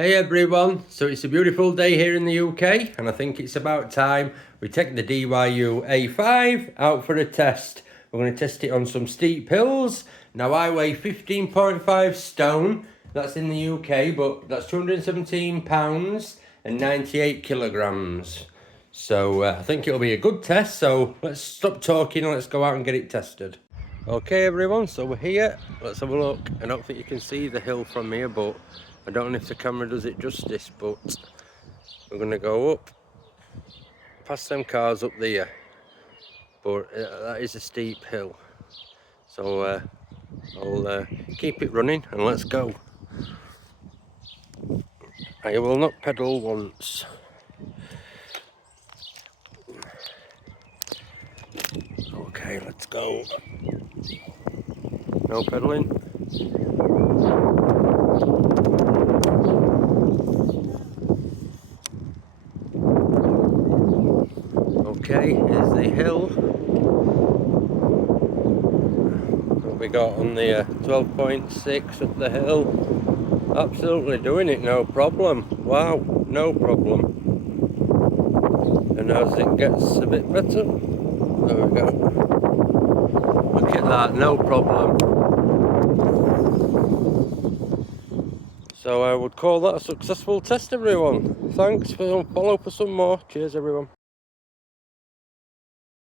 Hey everyone, so it's a beautiful day here in the UK and I think it's about time we take the Dyu A5 out for a test. We're going to test it on some steep hills. Now I weigh 15.5 stone, that's in the UK, but that's 217 pounds and 98 kilograms. So I think it'll be a good test, so let's stop talking and let's go out and get it tested. Okay everyone, so we're here, let's have a look. I don't think you can see the hill from here, but I don't know if the camera does it justice, but we're going to go up past them cars up there, but that is a steep hill, so I'll keep it running and let's go. I will not pedal once. Okay, let's go. No pedaling. Okay, here's the hill. What we got on the 12.6 up the hill. Absolutely doing it, no problem. Wow, no problem. And as it gets a bit better, there we go. Look at that, no problem. So I would call that a successful test, everyone. Thanks, follow for some more. Cheers, everyone.